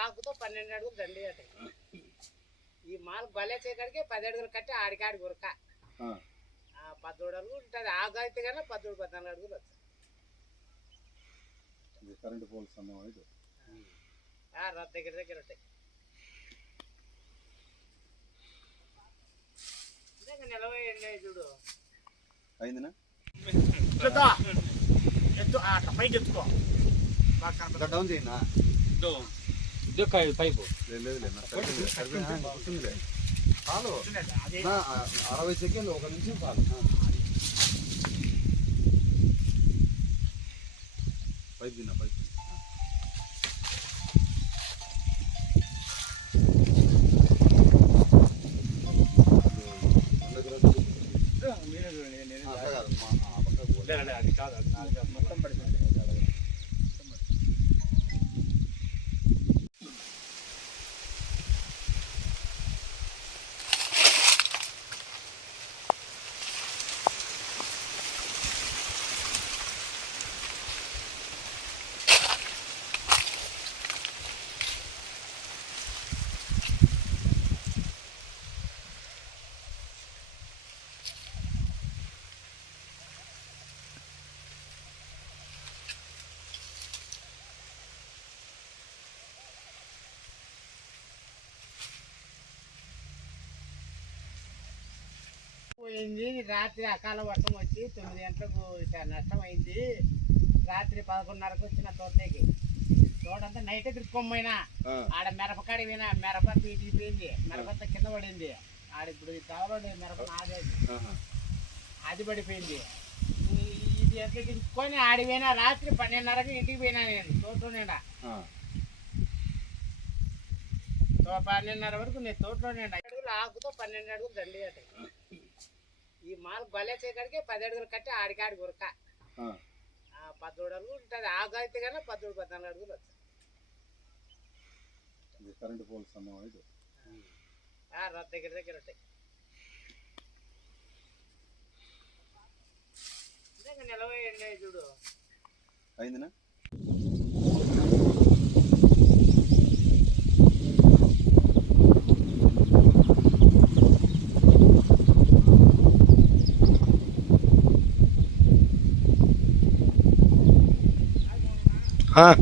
ఆకుతో 12 అడుగులు దండి అంటే ఈ మాల్ బలే చేయడానికి 10 అడుగులు కట్టి ఆడికాడి గురక 17 అడుగులు ఉంటుంది. ఆకు అయితే కానీ 14 అడుగులు వస్తాయి. కరెంట్ పోల్స్ దగ్గర దగ్గర ఉంటాయి. నిలవేయండి చూడు అయిందినా అట్లా పైకి ఎత్తుకో డౌన్ చేయనా పైపు చాలు 60 సెకండ్లు 1 నిమిషం చాలు. పైపు తిన్నా పైపు మొత్తం పడిపోయింది. పోయింది. రాత్రి అకాల వర్షం వచ్చి 9 గంటలకు నష్టం అయింది. రాత్రి 11:30కు వచ్చిన తోటకి తోటంతా నైట్ తిరుక్కోమైనా ఆడ మిరపకాడి పోయినా మిరప తీసిపోయింది. మిరపంతా కింద పడింది. ఆడ ఇప్పుడు కావాలి మిరప నాదేది అది పడిపోయింది. ఇది ఎంత తిరుక్కొని ఆడిపోయినా రాత్రి 12:30కి ఇంటికి పోయినా నేను తోటలోనేడా 12:30 వరకు నేను తోటలోనేడా. ఆకుతో 12 అడుగులు దండి అంటే ఈ మాల్ బలే చేయడానికి 10 అడుగులు కట్టి ఆడికాడి గురక 17 అడుగులు ఉంటుంది. ఆకు అయితే కానీ 14 అడుగులు వస్తాయి. కరెంట్ పోల్స్ దగ్గర దగ్గర ఉంటాయి. నిలవేయండి చూడు అయిందినా हाँ